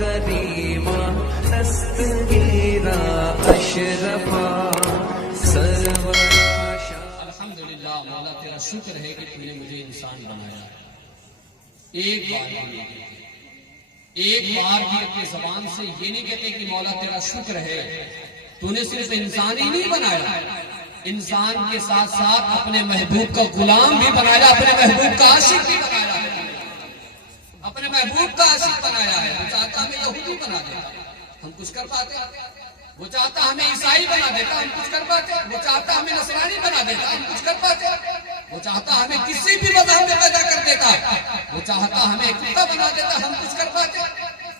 کریما دستگیرا اشرفا الحمدللہ مولا تیرا شکر ہے کہ تو نے مجھے انسان بنایا. ایک بار بھی اپنی زبان سے یہ نہیں کہتے کہ مولا تیرا شکر ہے. تو نے صرف انسان ہی نہیں بنایا، انسان کے ساتھ ساتھ اپنے محبوب کا غلام بھی بنایا، اپنے محبوب کا عاشق بھی بنایا ہے، اپنے محبوب کا عاشق بنایا ہے. وہ چاہتا ہمیں یہودی بنا دیتا، ہم کچھ کر پاتے؟ وہ چاہتا ہمیں عیسائی بنا دیتا، ہم کچھ کر پاتے؟ وہ چاہتا ہمیں نصرانی بنا دیتا، ہم کچھ کر پاتے؟ وہ چاہتا ہمیں کسی بھی مذہب میں پیدا کر دیتا، وہ چاہتا ہمیں کتا بنا دیتا، ہم کچھ کر پاتے؟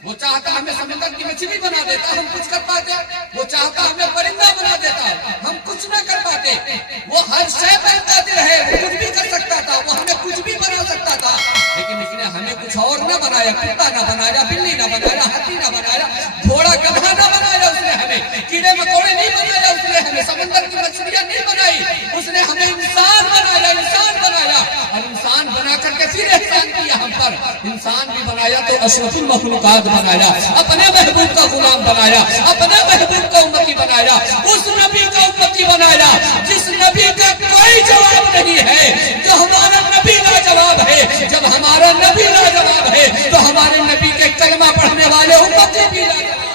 وہ چاہتا ہمیں سمندر کی مچھلی بنا دیتا، ہم کچھ کر پاتے؟ وہ چاہتا ہمیں پرندہ بنا دیتا، ہم کچھ نہ کر پاتے. وہ ہر شے پر قادر ہے، وہ کچھ بھی کر سکتا تھا، وہ ہمیں کچھ بھی بنا سکتا تھا، لیکن اس نے ہمیں کچھ اور نہ بنایا. کتا نہ بنایا، بلی نہ بنایا، ہاتھی نہ بنایا، گھوڑا گدھا نہ بنایا. اس نے ہمیں کیڑے مکوڑے نہیں بنایا، اس نے ہمیں سمندر کی مچھلیاں نہیں بنائی، اس نے ہمیں انسان بنایا. انسان بنایا اور انسان بنا کر کے پھر احسان کیا ہم پر. انسان بھی بنایا تو اشرف المخلوقات بنایا، اپنے محبوب کا غلام بنایا، اپنے محبوب کا امتی بنایا، اس نبی کا امتی بنایا جس نبی کا کوئی جواب نہیں ہے، جو ہمارا نبی لاجواب ہے. جب ہمارا نبی لاجواب ہے تو ہمارے نبی کے کلمہ پڑھنے والے امتی بھی لاجواب.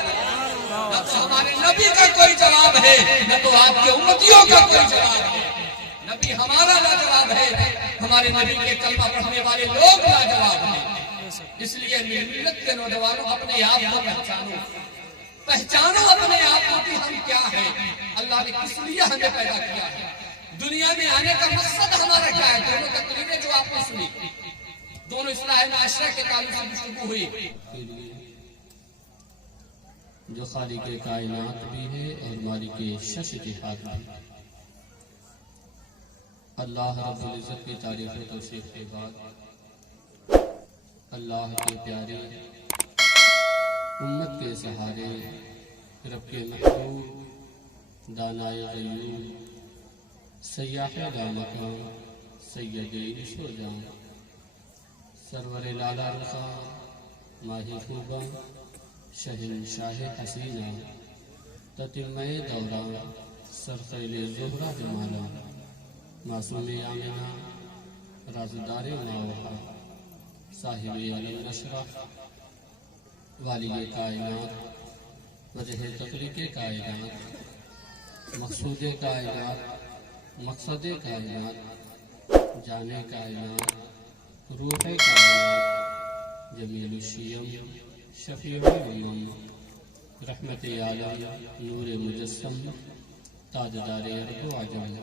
ہمارے نبی کا کوئی جواب ہے نہ تو آپ کے امتیوں کا کوئی جواب ہے. نبی ہمارا لاجواب ہے، ہمارے نبی کے کلمہ پڑھنے والے لوگ لاجواب ہیں. اس لیے ملت کے نوجوانوں اپنے آپ کو پہچانو اپنے آپ کو کہ ہم کیا ہیں، اللہ نے کس لیے ہمیں پیدا کیا ہے، دنیا میں آنے کا مقصد ہمارا کیا ہے. دونوں تقریریں جو آپ نے سنی، دونوں اصلاح معاشرہ کے تعلق سے گفتگو ہوئی، جو خالق کائنات بھی ہے اور مالک شش جہات بھی. اللہ رب العزت کی تعریف و توصیف کے بعد اللہ کے پیارے امت کے سہارے رب کے محبوب دانائے غیور سیاح لامکان سید عیش و جان سرور لالا رخا ماہی خوبہ شہنشاہ حسینہ تتمہ دورہ سرخیل زہرہ جمالہ معصوم آمنہ رازدار ماوحہ صاحب علم نشرہ والی کائنات وجہ تخلیق کائنات مقصود کائنات مقصد کائنات جان کائنات روح کائنات جمیل الشیم شفیع الامم رحمت عالم نور مجسم تاجدار ارض و عجم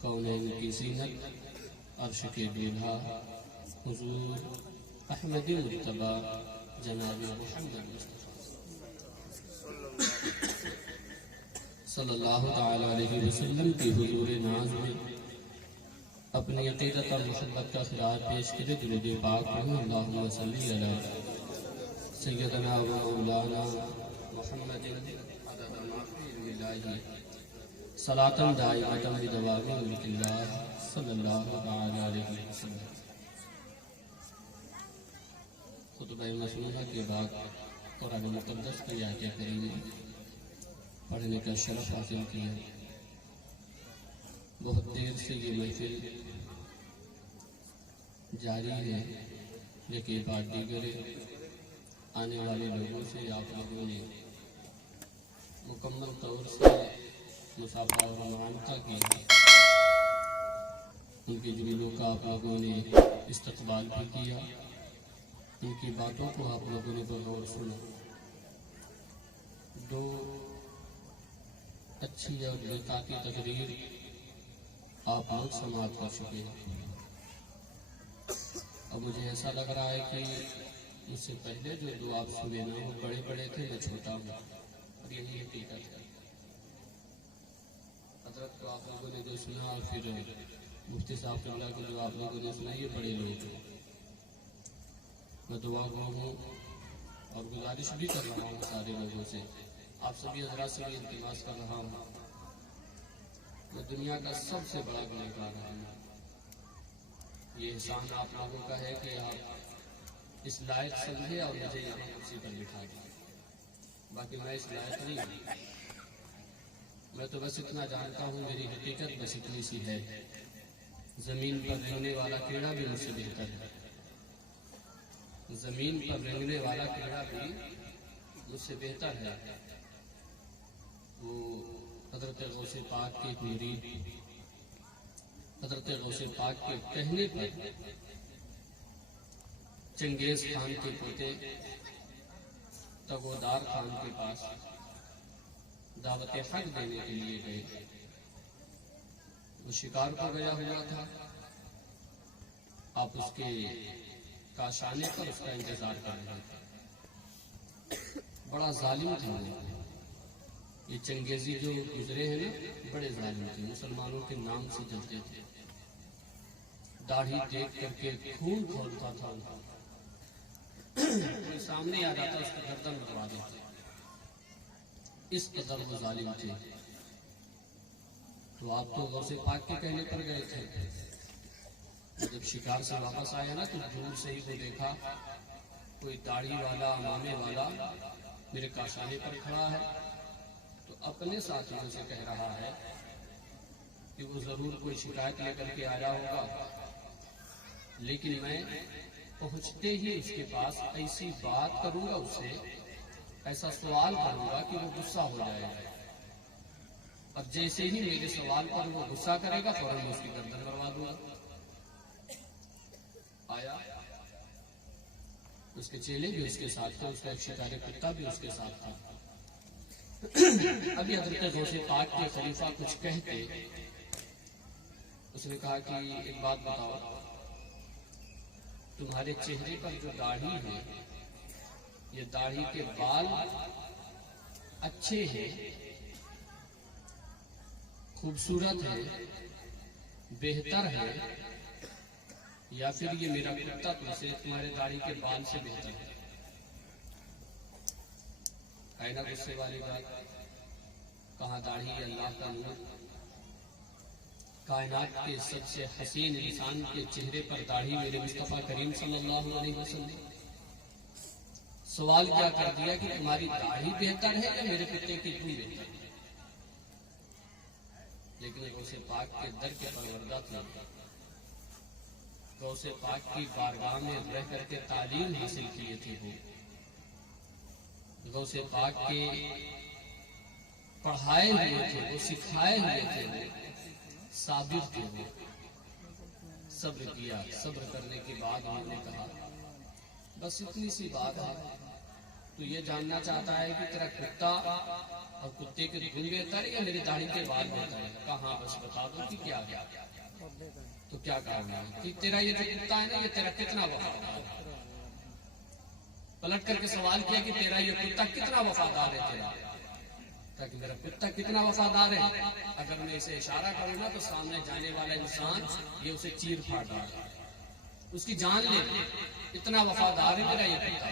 کونین کی زینت عرش کے دولہا حضور احمد مرتبہ جناب محمد مصطفیٰ صلی اللہ تعالیٰ علیہ وسلم کی حضور ناز میں اپنی عقیدت اور محبت کا خراج پیش کرے. درود پاک پڑھیں. اللہم صلی علی سیدنا و مولانا محمد عدد ما فی علم اللہ صلاۃ دائمۃ بدوام ملک اللہ صلی اللہ تعالیٰ علیہ وسلم. خطبہ مسنونہ کے بعد قرآن مقدس کی آیت کریمہ پڑھنے کا شرف حاصل کیا. بہت دیر سے یہ محفل جاری ہے، لیکن بعد دیگر آنے والے لوگوں سے آپ لوگوں نے مکمل طور سے مصافحہ اور معانقہ کیا. ان کے جملوں کا آپ لوگوں نے استقبال بھی کیا، ان کی باتوں کو آپ لوگوں نے بغور سنا. دو اچھی اور بےتاقی تقریر آپ لوگ سماعت کر چکے ہیں. اب مجھے ایسا لگ رہا ہے کہ مجھ سے پہلے جو دو آپ سنے نا وہ بڑے بڑے تھے، میں چھوٹا ہوں، اور یہی حقیقت ہے. حضرت کو آپ لوگوں نے جو سنا اور پھر مفتی صاحب اللہ کو جو آپ لوگوں نے سنا، یہ بڑے لوگ ہیں. میں دعا گو ہوں اور گزارش بھی کر رہا ہوں سارے لوگوں سے، آپ سبھی حضرات سے بھی التماس کر رہا ہوں. میں دنیا کا سب سے بڑا گنہگار ہوں. یہ احسان آپ لوگوں کا ہے کہ آپ اس لائق سمجھے اور مجھے یہاں کرسی پر بٹھا دیا. باقی میں اس لائق نہیں ہوں. میں تو بس اتنا جانتا ہوں میری حقیقت بس اتنی سی ہے. زمین پر رہنے والا کیڑا بھی مجھ سے بہتر ہے. زمین پر رہنے والا کیڑا بھی مجھ سے بہتر ہے. وہ حضرت غوث پاک کے مرید حضرت غوث پاک کے کہنے پر چنگیز خان کے پوتے تگودار خان کے پاس دعوت حق دینے کے لیے گئے. وہ شکار پر گیا ہوا تھا. آپ اس کے کاشانے پر اس کا انتظار کر رہے تھے. بڑا ظالم تھا وہ. یہ چنگیزی جو گزرے ہیں نا بڑے ظالم تھے. مسلمانوں کے نام سے جلتے تھے. داڑھی دیکھ کر کے خون کھولتا تھا. کوئی سامنے آ جاتا اس کا گردن کٹوا دیتا. اس قدر وہ ظالم تھے. تو آپ تو غوث پاک کے کہنے پر گئے تھے. جب شکار سے واپس آیا نا تو دور سے ہی وہ دیکھا کوئی داڑھی والا امامے والا میرے کاشانے پر کھڑا ہے. تو اپنے ساتھیوں سے کہہ رہا ہے کہ وہ ضرور کوئی شکایت لے کر کے آیا ہوگا, لیکن میں پہنچتے ہی اس کے پاس ایسی بات کروں گا, اس سے ایسا سوال کروں گا کہ وہ غصہ ہو جائے گا. اور جیسے ہی میرے سوال پر وہ غصہ کرے گا فوراً میں اس کی گردن کروا دوں گا. آیا, اس کے چیلے بھی اس کے ساتھ تھے, اس کا ایک شکاری کتا بھی اس کے ساتھ تھا. ابھی حضرت غوث پاک کے خلیفہ کچھ کہتے, اس نے کہا کہ ایک بات بتاؤ, تمہارے چہرے پر جو داڑھی ہے یہ داڑھی کے بال اچھے ہیں, خوبصورت ہے, بہتر ہے, یا پھر یہ میرا کتا تم سے تمہارے داڑھی کے بال سے بہتر ہے؟ ہے نا غصے والی بات. کہاں داڑھی اللہ کا نور. کائنات کے سب سے حسین انسان کے چہرے پر داڑھی میرے مصطفیٰ کریم صلی اللہ علیہ وسلم. سوال کیا کر دیا کہ تمہاری داڑھی بہتر ہے یا میرے کتے کی تم بہتر ہے؟ لیکن غوث پاک کے در کے پروردہ تھے. غوث پاک کی بارگاہ میں رہ کر کے تعلیم حاصل کیے تھے. وہ غوث پاک کے پڑھائے ہوئے تھے, وہ سکھائے ہوئے تھے, وہ صابر تھے. وہ صبر کیا. صبر کرنے کے بعد انہوں نے کہا بس اتنی سی بات ہے, تو یہ جاننا چاہتا ہے کہ تیرا کتا اور کتے کے دن بہتر ہے یا میری داڑھی کے بال بہتر ہے؟ کہاں بس بتا دو کہ کیا گیا. تو کیا کہا کہ تیرا یہ جو کتا ہے نا یہ تیرا کتنا وفادار ہے. پلٹ کر کے سوال کیا کہ تیرا یہ کتا کتنا وفادار ہے تیرا, تاکہ میرا کتا کتنا وفادار ہے. اگر میں اسے اشارہ کروں نا تو سامنے جانے والا انسان یہ اسے چیر پھاڑ ڈالے, اس کی جان لے, اتنا وفادار ہے میرا یہ کتا.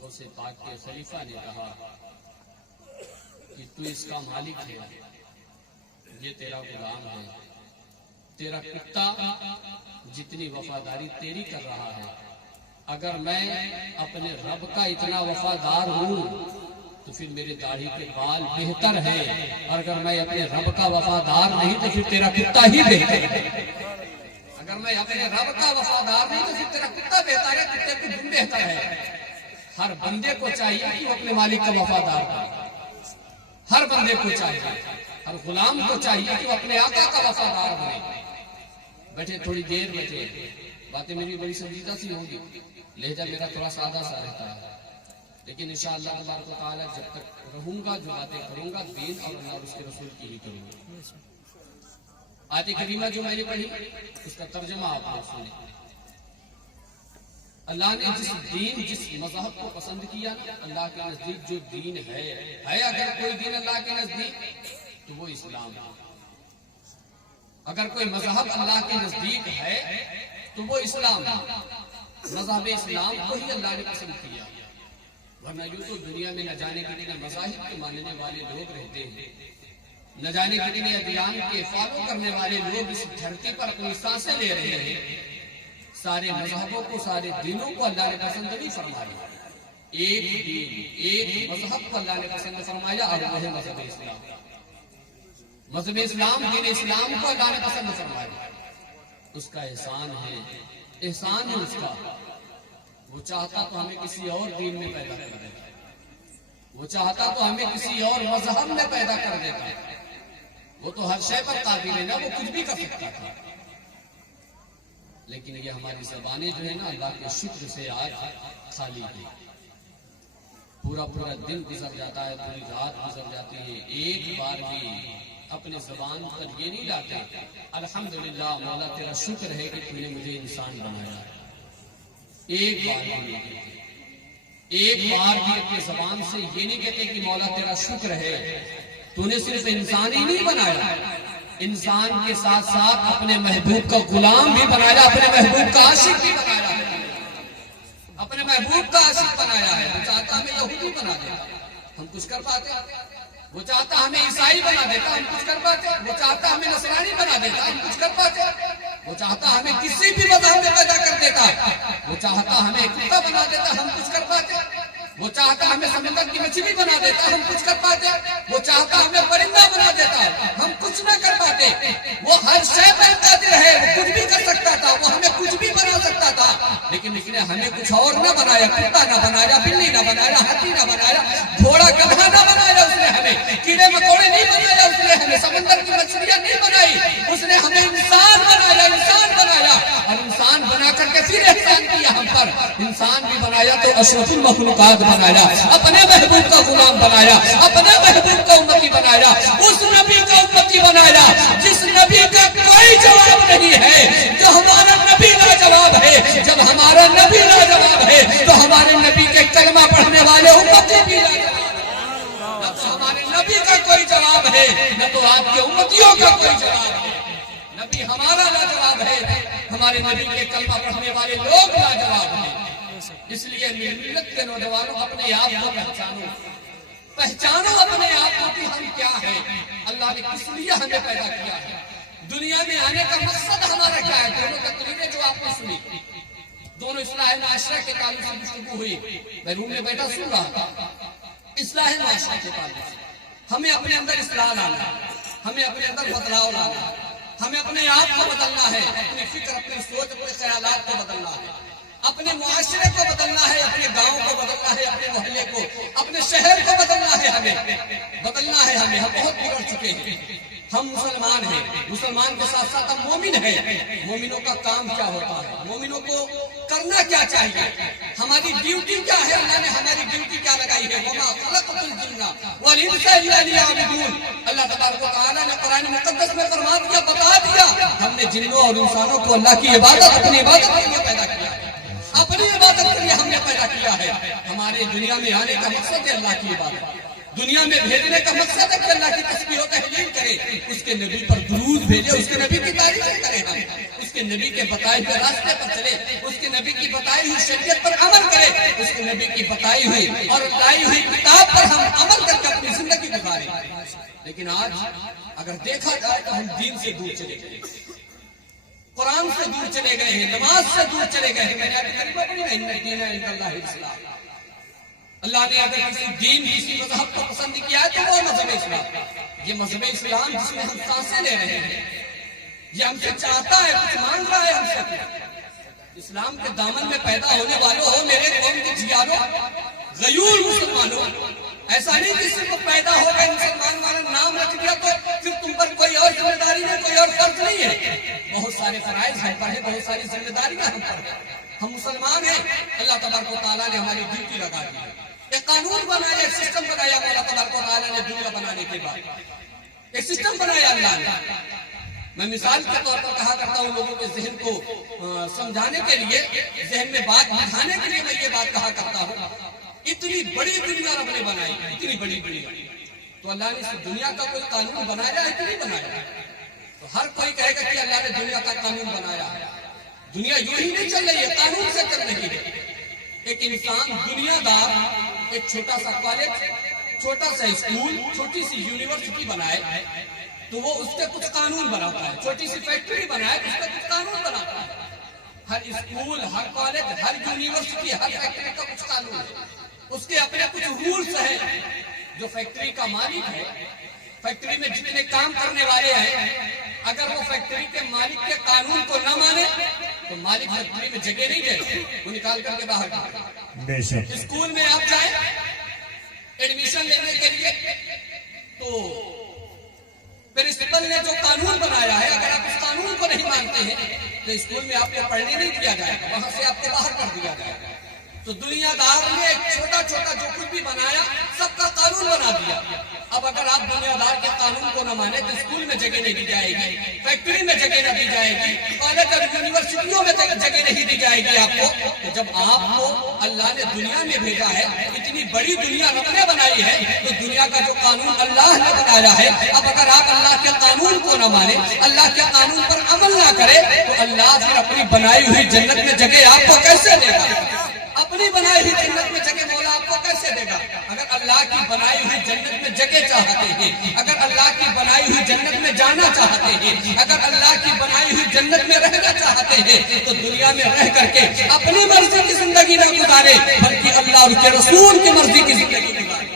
غوث پاک کے خلیفہ نے کہا کہ تو اس کا مالک ہے, یہ تیرا غلام ہے. تیرا کتا جتنی وفاداری تیری کر رہا ہے, اگر میں اپنے رب کا اتنا وفادار ہوں تو پھر میرے داڑھی کے بال بہتر ہے, اور اگر میں اپنے رب کا وفادار نہیں تو پھر تیرا کتا ہی بہتر ہے. اگر میں اپنے رب کا وفادار نہیں تو پھر تیرا کتا بہتر ہے, کتے کی دن بہتر ہے. ہر بندے کو چاہیے کہ وہ اپنے مالک کا وفادار ہو. ہر بندے کو چاہیے, ہر غلام کو چاہیے کہ وہ اپنے آقا کا وفادار بنے. بیٹھے تھوڑی دیر بیٹھے, باتیں میری بڑی سنجیدہ سی ہوگی, لہجہ میرا تھوڑا سادہ سا رہتا ہے, لیکن انشاءاللہ تبارک و تعالیٰ جب تک رہوں گا جو باتیں کروں گا دین اور اللہ اور اس کے رسول کی ہی کروں گا. آیت کریمہ جو میں نے پڑھی اس کا ترجمہ آپ لوگ سنیں. اللہ نے جس دین جس مذہب کو پسند کیا نا, اللہ کے نزدیک جو دین ہے اگر کوئی دین اللہ کے نزدیک تو وہ اسلام ہے. اگر کوئی مذہب اللہ کے نزدیک ہے تو وہ اسلام ہے. مذہب اسلام کو ہی اللہ نے پسند کیا, ورنہ یوں تو دنیا میں نہ جانے کتنے مذاہب کے ماننے والے لوگ رہتے ہیں, نہ جانے کتنے ادیان کے فالو کرنے والے لوگ اس دھرتی پر اپنی سانسیں لے رہے ہیں. سارے مذہبوں کو، سارے دینوں کو اللہ نے پسند نہیں فرمایا، ایک دین، ایک مذہب کو اللہ نے پسند فرمایا، اور وہ ہے مذہب اسلام۔ مذہب اسلام، دین اسلام کو اللہ نے پسند فرمایا۔ اس کا احسان ہے، احسان ہے اس کا۔ وہ چاہتا تو ہمیں کسی اور دین میں پیدا کر دیتا، وہ چاہتا تو ہمیں کسی اور مذہب میں پیدا کر دیتا، وہ تو ہر شے پر قادر ہے نا، وہ کچھ بھی کر سکتا تھا۔ لیکن یہ ہماری زبانیں جو ہے نا، اللہ کے شکر سے آج خالی ہے۔ پورا پورا دن گزر جاتا ہے، پوری رات گزر جاتی ہے، ایک بار بھی اپنے زبان پر یہ نہیں لاتے الحمدللہ مولا تیرا شکر ہے کہ تو نے مجھے انسان بنایا۔ ایک بار بھی نہیں کہتے، ایک بار بھی اپنے زبان سے یہ نہیں کہتے کہ مولا تیرا شکر ہے تو نے صرف انسان ہی نہیں بنایا، انسان کے ساتھ ساتھ اپنے محبوب کا غلام بھی بنایا، اپنے محبوب کا عاشق بھی بنایا ہے، اپنے محبوب کا عاشق بنایا ہے۔ وہ چاہتا ہمیں یہودی بنا دیتا، ہم کچھ کر پاتے؟ وہ چاہتا ہمیں عیسائی بنا دیتا، ہم کچھ کر پاتے؟ وہ چاہتا ہمیں نصرانی بنا دیتا، ہم کچھ کر پاتے؟ وہ چاہتا ہمیں کسی بھی مذہب میں پیدا کر دیتا، وہ چاہتا ہمیں کتا بنا دیتا، ہم کچھ کر پاتے؟ وہ چاہتا ہمیں سمندر کی مچھلی بنا دیتا، ہم کچھ کر پاتے؟ وہ چاہتا ہمیں پرندہ بنا دیتا، ہم کچھ نہ کر پاتے؟ وہ ہر شے پر قادر ہے، وہ کچھ بھی کر سکتا تھا، وہ ہمیں کچھ بھی بنا سکتا تھا، لیکن اس نے ہمیں کچھ اور نہ بنایا، کتا نہ بنایا، بلی نہ بنایا، ہاتھی نہ بنایا، گھوڑا گدھا نہ بنایا، اس نے ہمیں کیڑے مکوڑے نہیں بنایا، اس نے ہمیں سمندر کی مچھلیاں نہیں بنائی، اس نے ہمیں انسان بنایا، انسان بنایا، اور انسان بنا کر کے پھر احسان کیا ہم پر۔ انسان بھی بنایا تو اشرف المخلوقات بنایا، اپنے محبوب کا غلام بنایا، اپنے محبوب کا امتی بنایا، اس نبی کا امتی بنایا جس نبی کا کوئی جواب نہیں ہے، جو ہمارا نبی لاجواب ہے۔ جب ہمارا نبی لاجواب ہے تو ہمارے نبی کے کلمہ پڑھنے والے امتی بھی لاجواب ہے۔ نہ تو ہمارے نبی کا کوئی جواب ہے، نہ تو آپ کے امتیوں کا کوئی جواب ہے۔ نبی ہمارا لاجواب ہے، ہمارے نبی کے کلمہ پڑھنے والے لوگ لاجواب ہیں۔ اس لیے ملت کے نوجوانوں اپنے آپ کو پہچانو، پہچانو اپنے آپ کو کہ ہم کیا ہیں، اللہ نے کس لیے ہمیں پیدا کیا ہے، دنیا میں آنے کا مقصد ہمارا کیا ہے۔ دونوں تقریریں جو آپ نے سنی، دونوں اصلاح معاشرہ کے تعلق سے گفتگو ہوئی، میں روم میں بیٹھا سن رہا تھا، اصلاح معاشرہ کے تعلق سے ہمیں اپنے اندر اصلاح لانا ہے، ہمیں اپنے اندر بدلاؤ لانا ہے، ہمیں اپنے آپ کو بدلنا ہے، اپنی فکر، اپنی سوچ، اپنے خیالات کو بدلنا ہے، اپنے معاشرے کو بدلنا ہے، اپنے گاؤں کو بدلنا ہے، اپنے محلے کو، اپنے شہر کو بدلنا ہے، ہمیں بدلنا ہے۔ ہم بہت بگڑ چکے ہیں، ہم مسلمان ہیں، مسلمان کے ساتھ ساتھ ہم مومن ہیں۔ مومنوں کا کام کیا ہوتا ہے، مومنوں کو کرنا کیا چاہیے، ہماری ڈیوٹی کیا ہے، اللہ نے ہماری ڈیوٹی کیا لگائی ہے۔ وما خلقت الجن والانس الا لیعبدون، اللہ تبارک و تعالیٰ نے قرآن مقدس میں فرما دیا، بتا دیا، ہم نے جنوں اور انسانوں کو اللہ کی عبادت، اپنی عبادت کے لیے پیدا کیا ہے، اپنی عبادت کے لیے ہم نے پیدا کیا ہے۔ ہمارے دنیا میں آنے کا مقصد ہے اللہ کی عبادت، دنیا میں بھیجنے کا مقصد ہے کہ اللہ کی تسبیح و تحلیل کرے، اس کے نبی پر درود بھیجے، اس کے نبی کی تعریفیں کرے، ہم اس کے نبی کے بتائے ہوئے راستے پر چلے، اس کے نبی کی بتائی ہوئی شریعت پر عمل کرے، اس کے نبی کی بتائی ہوئی اور لائی ہوئی کتاب پر ہم عمل کر کے اپنی زندگی گزاریں۔ لیکن آج اگر دیکھا جائے تو ہم دین سے دور چلے گئے، قرآن سے دور چلے گئے ہیں، نماز سے دور چلے گئے ہیں۔ میں نے ابھی کلمہ پڑھی نا، ان الدین عند اللہ الاسلام، اللہ نے اگر کسی دین، کسی مذہب کو پسند کیا ہے تو وہ مذہب اسلام۔ یہ مذہب اسلام جس میں ہم سانسیں لے رہے ہیں، یہ ہم سے چاہتا ہے، کچھ مانگ رہا ہے ہم سے۔ اسلام کے دامن میں پیدا ہونے والوں ہو، میرے قوم کے جیاروں، غیور مسلمانوں، ایسا نہیں کہ صرف پیدا ہو گئے مسلمان والا نام رکھ دیا تو پھر تم پر کوئی اور ذمہ داری نہیں، کوئی اور فرض نہیں ہے۔ بہت سارے فرائض ہم پر ہیں، بہت ساری ذمہ داریاں ہم پر ہیں، ہم مسلمان ہیں۔ اللہ تبارک و تعالیٰ نے ہماری ڈیوٹی لگا دی، ایک قانون بنایا، ایک سسٹم بنایا اللہ تبارک و تعالیٰ نے دنیا بنانے کے بعد، ایک سسٹم بنایا اللہ نے۔ میں مثال کے طور پر کہا کرتا ہوں لوگوں کے ذہن کو سمجھانے کے لیے، ذہن میں بات بٹھانے کے لیے میں یہ بات کہا کرتا ہوں، اتنی بڑی دنیا رب نے بنائی، اتنی بڑی دنیا، تو اللہ نے اس دنیا کا کوئی قانون بنایا ہے کہ نہیں بنایا؟ تو ہر کوئی کہے گا کہ اللہ نے دنیا کا قانون بنایا ہے۔ دنیا یوں ہی نہیں چل رہی ہے، قانون سے چل رہی ہے۔ ایک انسان دنیا دار ایک چھوٹا سا کالج، چھوٹا سا اسکول، چھوٹی سی یونیورسٹی بنائے تو وہ اس کے کچھ قانون بناتا ہے، چھوٹی سی فیکٹری بنائے تو اس کا کچھ قانون بناتا ہے۔ ہر اسکول، ہر کالج، ہر یونیورسٹی، ہر فیکٹری کا کچھ قانون ہے، اس کے اپنے کچھ رولز ہیں. جو فیکٹری کا مالک ہے، فیکٹری میں جتنے کام کرنے والے ہیں، اگر وہ فیکٹری کے مالک کے قانون کو نہ مانے تو مالک فیکٹری میں جگہ نہیں دے، وہ نکال کر کے باہر کرے. بے شک. اسکول میں آپ جائیں ایڈمیشن لینے کے لیے تو پرنسپل نے جو قانون بنایا ہے، اگر آپ اس قانون کو نہیں مانتے ہیں تو اسکول میں آپ کو پڑھنے نہیں دیا جائے گا، وہاں سے آپ کو باہر کر دیا جائے گا. تو دنیا دار نے چھوٹا چھوٹا جو کچھ بھی بنایا سب کا قانون بنا دیا. اب اگر آپ دنیا دار کے قانون کو نہ مانے تو اسکول میں جگہ نہیں دی جائے گی، فیکٹری میں جگہ نہ دی جائے گی، کالج اور یونیورسٹیوں میں جگہ نہیں دی جائے گی آپ کو. تو جب آپ کو اللہ نے دنیا میں بھیجا ہے، اتنی بڑی دنیا رب نے بنائی ہے، تو دنیا کا جو قانون اللہ نے بنایا ہے، اب اگر آپ اللہ کے قانون کو نہ مانے، اللہ کے قانون پر عمل نہ کرے تو اللہ پھر اپنی بنائی ہوئی جنت میں جگہ آپ کو کیسے دے گا؟ اپنی بنائی ہوئی جنت میں جگہ مولا آپ کو کیسے دے گا؟ اگر اللہ کی بنائی ہوئی جنت میں جگہ چاہتے ہیں، اگر اللہ کی بنائی ہوئی جنت میں جانا چاہتے ہیں، اگر اللہ کی بنائی ہوئی جنت میں رہنا چاہتے ہیں تو دنیا میں رہ کر کے اپنی مرضی کی زندگی نہ گزارے، بلکہ اللہ اور اس کے رسول کی مرضی کی زندگی گزارے.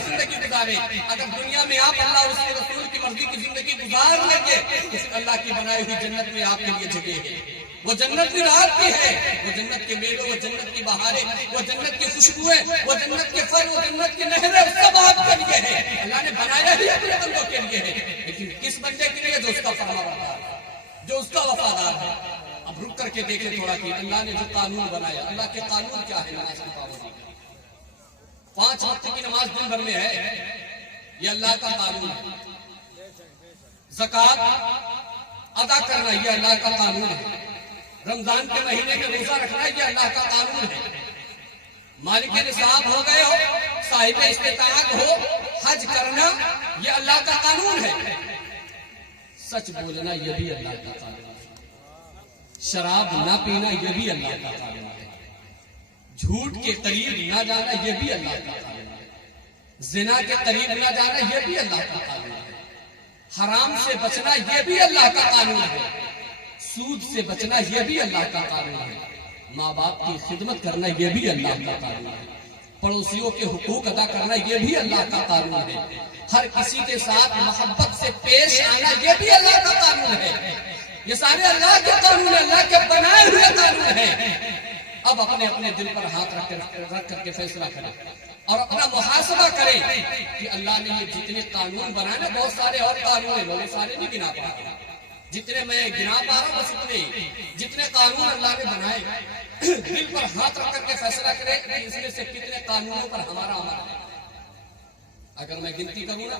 زندگی گزارے. اگر دنیا میں آپ اللہ اور اس کے رسول کی مرضی کی زندگی گزار لیں گے اس اللہ کی بنائی ہوئی جنت میں آپ کے لیے جگہ ہے. وہ جنت بھی رات کی ہے، وہ جنت کے میوے، وہ جنت کی بہاریں، وہ جنت کی خوشبوئیں، وہ جنت کے پھل، وہ جنت کی نہریں، سب آپ کے لیے ہے. اللہ نے بنایا ہی اپنے بندوں کے لیے ہے، لیکن کس بندے کے لیے؟ جو اس کا فرمانبردار ہے، جو اس کا وفادار ہے. اب رک کر کے دیکھیں تھوڑا کہ اللہ نے جو قانون بنایا، اللہ کے قانون کیا ہے؟ نماز کی پابندی. 5 وقت کی نماز دن بھر میں ہے، یہ اللہ کا قانون ہے. زکوٰۃ ادا کرنا یہ اللہ کا قانون ہے. رمضان کے مہینے میں روزہ رکھنا یہ اللہ کا قانون ہے. مالک نصاب ہو گئے ہو، صاحب استطاعت ہو، حج کرنا یہ اللہ کا قانون ہے. سچ بولنا یہ بھی اللہ کا قانون ہے. شراب نہ پینا یہ بھی اللہ کا قانون ہے. جھوٹ کے قریب نہ جانا یہ بھی اللہ کا قانون ہے. زنا کے قریب نہ جانا یہ بھی اللہ کا قانون ہے. حرام سے بچنا یہ بھی اللہ کا قانون ہے. سود سے بچنا یہ بھی اللہ کا قانون ہے. ماں باپ کی خدمت کرنا یہ بھی اللہ کا قانون ہے. پڑوسیوں کے حقوق ادا کرنا یہ بھی اللہ کا قانون ہے. ہر کسی کے ساتھ محبت سے پیش آنا یہ بھی اللہ کا قانون ہے. یہ سارے اللہ کے قانون ہیں، اللہ کے بنائے ہوئے قانون ہیں. اب اپنے اپنے دل پر ہاتھ رکھ کر کے فیصلہ کریں اور اپنا محاسبہ کریں کہ اللہ نے یہ جتنے قانون بنائے نا، بہت سارے اور قانون ہیں، لوگ سارے نہیں گنا پا رہے. جتنے میں گنا پا رہا ہوں بس اتنے جتنے قانون اللہ نے بنائے، دل پر ہاتھ رکھ کر کے فیصلہ کرے کہ اس میں سے کتنے قانونوں پر ہمارا عمل ہے. اگر میں گنتی کروں نا،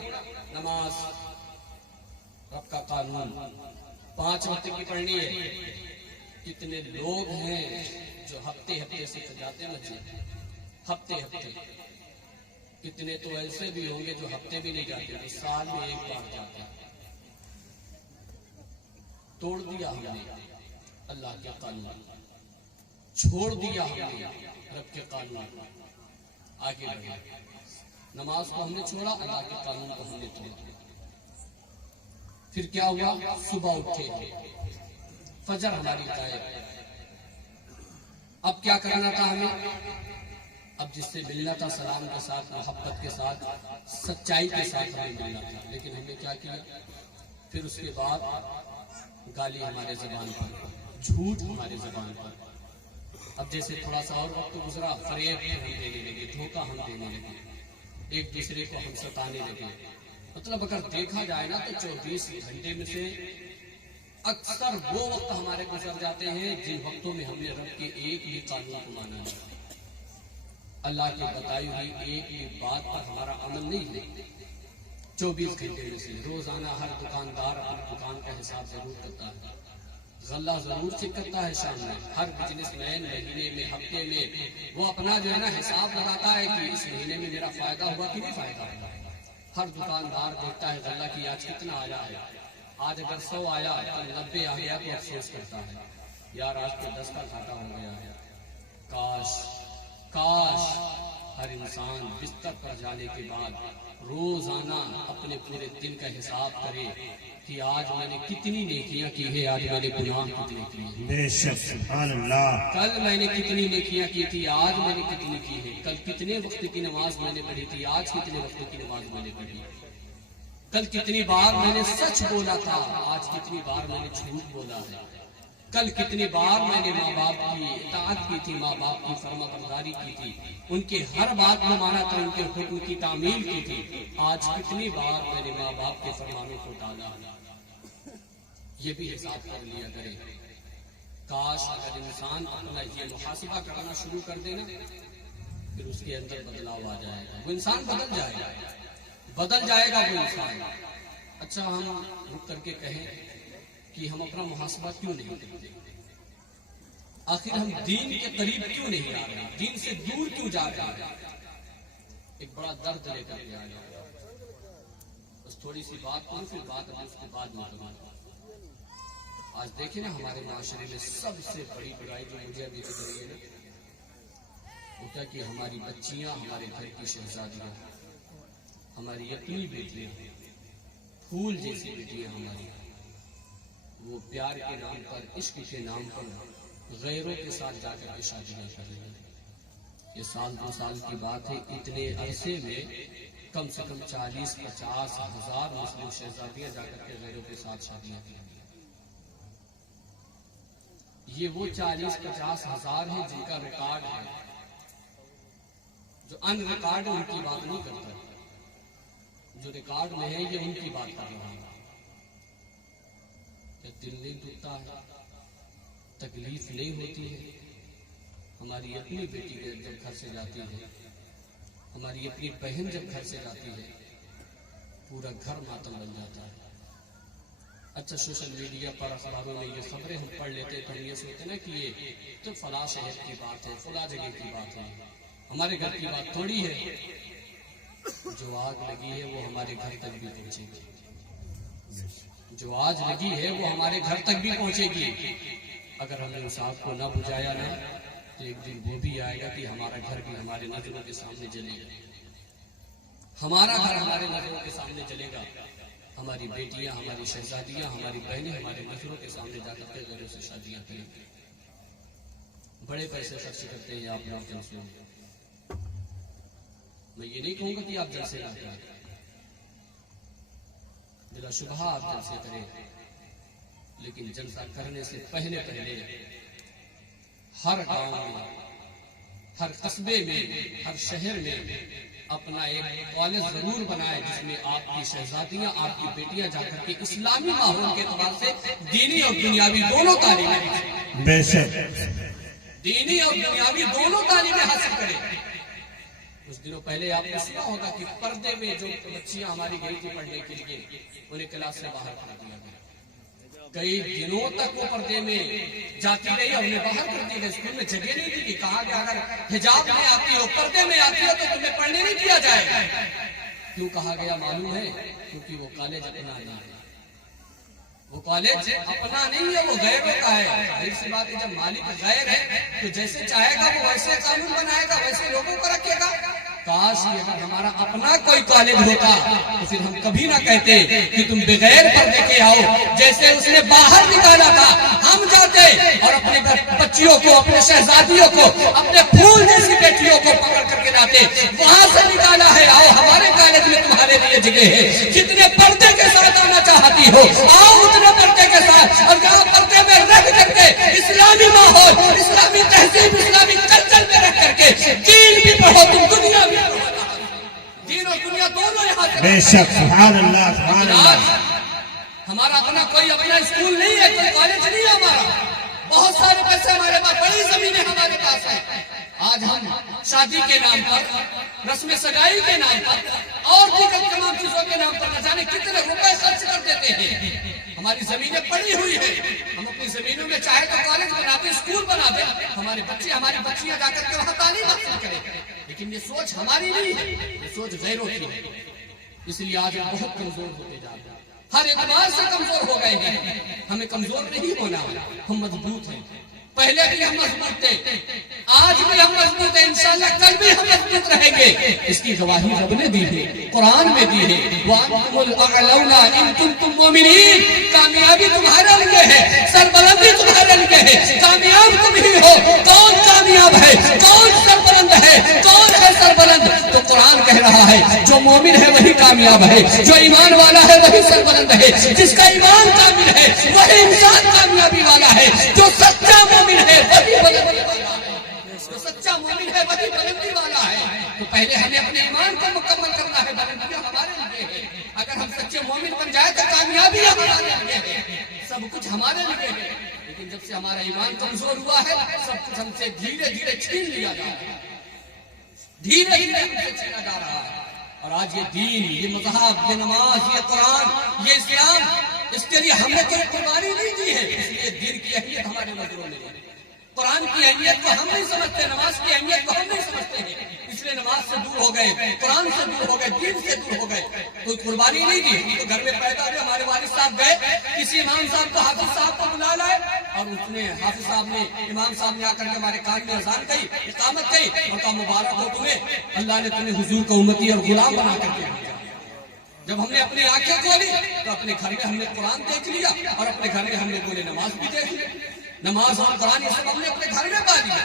نماز رب کا قانون 5 وقت کی پڑھنی ہے. کتنے لوگ ہیں جو ہفتے ہفتے سے جاتے ہیں مسجد، ہفتے ہفتے. کتنے تو ایسے بھی ہوں گے جو ہفتے بھی نہیں جاتے، جو سال میں ایک بار جاتے ہیں. توڑ دیا ہم نے اللہ کے قانون، چھوڑ دیا ہم نے رب کے قانون. آگے بڑھے، نماز کو ہم نے چھوڑا، اللہ کے قانون کو ہم نے توڑا. پھر کیا ہوا؟ صبح اٹھے، فجر ہماری غائب. اب کیا کرنا تھا ہمیں؟ اب جس سے ملنا تھا سلام کے ساتھ، محبت کے ساتھ، سچائی کے ساتھ ہمیں ملنا تھا، لیکن ہم نے کیا کیا؟ پھر اس کے بعد گالی ہمارے زبان پر، جھوٹ ہمارے زبان پر. اب جیسے تھوڑا سا اور وقت گزرا، فریب ہم دینے لگے، دھوکہ ہم دینے لگے، ایک دوسرے کو ہم ستانے لگے. مطلب اگر دیکھا جائے نا تو 24 گھنٹے میں سے اکثر وہ وقت ہمارے گزر جاتے ہیں جن وقتوں میں ہم نے رب کے ایک بھی قانون کو مانا ہے، اللہ کی بتائی ہوئی ایک بھی بات پر ہمارا عمل نہیں ہے. 24 گھنٹے میں سے روزانہ ہر دکاندار اپنی دکان کا حساب ضرور کرتا ہے، غلہ ضرور چیک کرتا ہے شام میں. ہر بزنس مین مہینے میں، ہفتے میں وہ اپنا جو ہے نا حساب لگاتا ہے کہ اس مہینے میں میرا فائدہ ہوا کہ نہیں فائدہ ہوا. ہر دکاندار دیکھتا ہے غلہ کی آج کتنا آیا ہے. آج اگر 100 آیا تو 90 آ گیا تو افسوس کرتا ہے، یار آج تو 10 کا گھاٹا ہو گیا ہے. کاش ہر انسان بستر پر جانے کے بعد روزانہ اپنے پورے دن کا حساب کرے کہ آج میں نے کتنی نیکیاں کی ہے، آج میں نے گناہ کتنے کیے ہیں۔ بے شک سبحان اللہ۔ کل میں نے کتنی نیکیاں کی تھی، آج میں نے کتنی کی ہے۔ کل کتنے وقت کی نماز میں نے پڑھی تھی، آج کتنے وقت کی نماز میں نے پڑھی۔ کل کتنی بار میں نے سچ بولا تھا، آج کتنی بار میں نے جھوٹ بولا ہے۔ کل کتنی بار میں نے ماں باپ کی اطاعت کی تھی، ماں باپ کی فرما برداری کی تھی، ان کے ہر بات میں مانا تھا، ان کے حکم کی تعمیل کی تھی۔ آج کتنی بار میں نے ماں باپ کے فرمانوں کو ٹالا۔ یہ بھی حساب کر لیا کرے۔ کاش اگر انسان اپنا یہ محاسبہ کرنا شروع کر دے نا، پھر اس کے اندر بدلاؤ آ جائے گا، وہ انسان بدل جائے گا، بدل جائے گا وہ انسان۔ اچھا ہم رک کر کے کہیں کہ ہم اپنا محاسبہ کیوں نہیں کرتے؟ آخر ہم دین کے قریب کیوں نہیں آ رہے؟ دین سے دور کیوں جا رہے ہیں؟ ایک بڑا درد لے کر کے آیا۔ بس تھوڑی سی بات کروں، پھر بات اس کے بعد میں کروں۔ آج دیکھیں نا ہمارے معاشرے میں سب سے بڑی برائی جو مجھے ابھی دکھ رہی ہے نا، وہ کیا کہ ہماری بچیاں، ہمارے گھر کی شہزادیاں، ہماری اپنی بیٹیاں، پھول جیسی بیٹیاں ہماری، وہ پیار کے نام پر، عشق کے نام پر غیروں کے ساتھ جا کر کے شادیاں کر رہی ہیں۔ یہ سال 2 سال کی بات ہے، اتنے عرصے میں کم سے کم 40-50 ہزار مسلم شہزادیاں جا کر کے غیروں کے ساتھ شادیاں کی۔ یہ وہ 40-50 ہزار ہیں جن کا ریکارڈ ہے، جو ان ریکارڈ ان کی بات نہیں کرتا، جو ریکارڈ میں ہے یہ ان کی بات کر رہا ہے۔ کیا دل نہیں دکھتا ہے؟ تکلیف نہیں ہوتی ہے؟ ہماری اپنی بیٹی جب گھر سے جاتی ہے، ہماری اپنی بہن جب گھر سے جاتی ہے، پورا گھر ماتم بن جاتا ہے۔ اچھا سوشل میڈیا پر، اخباروں میں یہ خبریں ہم پڑھ لیتے تو ہم یہ سوچتے نا کہ یہ تو فلاں شہر کی بات ہے، فلاں جگہ کی بات ہے، ہمارے گھر کی بات تھوڑی ہے۔ جو آگ لگی ہے وہ ہمارے گھر تک بھی پہنچے گی، جو آج لگی ہے وہ ہمارے گھر تک بھی پہنچے گی۔ اگر ہم نے اس آگ کو نہ بجھایا نا تو ایک دن وہ بھی آئے گا کہ ہمارا گھر بھی ہمارے نظروں کے سامنے جلے گا، ہمارا گھر ہمارے نظروں کے سامنے جلے گا۔ ہماری بیٹیاں، ہماری شہزادیاں، ہماری بہنیں ہمارے نظروں کے سامنے جا کر کے غیروں سے شادیاں کریں گی۔ بڑے پیسے خرچ کرتے ہیں آپ لوگ جلسے میں، میں یہ نہیں کہوں گا کہ آپ جلسے نہ کریں، بلا شبہ آپ جلسے کریں، لیکن جلسہ کرنے سے پہلے ہر گاؤں میں، ہر قصبے میں، ہر شہر میں اپنا ایک کالج ضرور بنائے جس میں آپ کی شہزادیاں، آپ کی بیٹیاں جا کر کے اسلامی ماحول کے اعتبار سے دینی اور دنیاوی دونوں تعلیمیں، بے شک دینی اور دنیاوی دونوں تعلیمیں حاصل کریں۔ کچھ دنوں پہلے آپ نے سنا ہوگا کہ پردے میں جو بچیاں ہماری گئی تھی پڑھنے کے لیے، انہیں کلاس سے باہر کر دیا گیا۔ کئی دنوں تک وہ پردے میں جاتی رہی اور انہیں باہر کر دیا گیا، اسکول میں جگہ نہیں تھی کہ کہا کہ اگر حجاب میں آتی ہو، پردے میں آتی ہو تو تمہیں پڑھنے نہیں دیا جائے گا۔ کیوں کہا گیا معلوم ہے؟ کیونکہ وہ کالج اپنا نہیں ہے، وہ کالج اپنا نہیں ہے، وہ غیروں کا ہے۔ ظاہر سی بات ہے جب مالک غیر ہے تو جیسے چاہے گا وہ ویسے قانون بنائے گا، ویسے لوگوں کو رکھے گا۔ کاش اگر ہمارا اپنا کوئی کالج ہوتا تو پھر ہم کبھی نہ کہتے کہ تم بغیر پردے کے آؤ، جیسے اس نے باہر نکالا تھا ہم جاتے اور اپنے بچیوں کو، اپنے شہزادیوں کو، اپنے پھول جیسی بیٹیوں کو پکڑ کر کے لاتے، وہاں سے نکالا ہے، آؤ ہمارے کالج میں تمہارے لیے جگہ ہے، جتنے پردے کے ساتھ آنا چاہتی ہو آؤ اتنے پردے کے ساتھ، اور جہاں پردے میں رہ کر کے اسلامی ماحول، اسلامی تہذیب، اسلامی کلچر میں رہ کر کے دین بھی پڑھو، تم دنیا بھی پڑھو، دین اور دنیا دونوں یہاں سے۔ بے شک سبحان اللہ سبحان اللہ۔ ہمارا اپنا کوئی اپنا اسکول نہیں ہے، کوئی کالج نہیں ہے ہمارا، بہت سارے پیسے ہمارے پاس، بڑی زمینیں ہمارے پاس ہیں۔ آج ہم شادی کے نام پر، رسم سگائی کے نام پر اور دیگر تمام چیزوں کے نام پر نہ جانے کتنے روپے خرچ کر دیتے ہیں۔ ہماری زمینیں پڑی ہوئی ہیں، ہم اپنی زمینوں میں چاہے تو کالج بنا دیں، اسکول بنا دیں، ہمارے بچے، ہماری بچیاں جا کر کے وہاں تعلیم حاصل کریں، لیکن یہ سوچ ہماری نہیں ہے، یہ سوچ غیروں کی ہے۔ اس لیے آج ہم بہت کمزور ہوتے جا رہے ہیں، ہر اعتبار سے کمزور ہو گئے ہیں۔ ہمیں کمزور نہیں ہونا، ہم مضبوط ہیں، پہلے بھی ہم مضبوط تھے، آج بھی ہم مضبوط ہیں، انشاءاللہ کل بھی ہم مضبوط رہیں گے، اس کی گواہی رب نے دی ہے، قرآن میں دی ہے، وَأَنْتُمُ الْأَعْلَوْنَ إِن كُنتُم مُؤْمِنِينَ، کامیابی تمہارے لیے ہے، سربلندی تمہارے لیے ہے، کامیاب تم ہی ہو۔ کون کامیاب ہے، کون سربلند ہے، کون ہے سربلند؟ تو قرآن کہہ رہا ہے جو مومن ہے وہی کامیاب ہے، جو ایمان والا ہے وہی سربلند ہے، جس کا ایمان کامل ہے وہی انسان کامیابی والا ہے، جو سچا مومن ہے وہی بلندی والا ہے، جو سچا مومن ہے وہی بلندی والا ہے۔ تو پہلے ہمیں اپنے ایمان کو مکمل کرنا ہے، بلندیاں ہمارے لیے ہے۔ اگر ہم سچے مومن بن جائے تو کامیابی ہمارے لیے ہے، سب کچھ ہمارے لیے ہے۔ لیکن جب سے ہمارا ایمان کمزور ہوا ہے سب کچھ ہم سے دھیرے دھیرے چھین لیا جا رہا ہے، دھیرے دھیرے ہم سے چھینا جا رہا ہے۔ اور آج یہ دین، یہ مذہب، یہ نماز، یہ قرآن، یہ اسلام، اس کے لیے ہم نے کوئی قربانی نہیں دی ہے، اس لیے دین کی اہمیت ہمارے نظروں میں ہے۔ قرآن کی اہمیت کو ہم نہیں سمجھتے، نماز کی اہمیت کو ہم نہیں سمجھتے ہیں، اس لیے نماز سے دور ہو گئے، قرآن سے دور ہو گئے، دین سے دور ہو گئے، کوئی قربانی نہیں دی۔ ہم تو گھر میں پیدا ہوئے، ہمارے والد صاحب گئے، کسی امام صاحب کو، حافظ صاحب کو بلا لائے، اور اس نے حافظ صاحب نے، امام صاحب نے آ کر کے ہمارے کان میں اذان کہی، اقامت کہی، اور کہا مبارک ہو تمہیں، اللہ نے تمہیں حضور کا امتی اور غلام بنا کر کے بھیجا۔ جب ہم نے اپنی آنکھیں کھولی تو اپنے گھر میں ہم نے قرآن دیکھ لیا، اور اپنے گھر میں ہم نے گولے نماز بھی دیکھ لی، نماز اور قرآن یہ سب ہم نے اپنے گھر میں پا لیا۔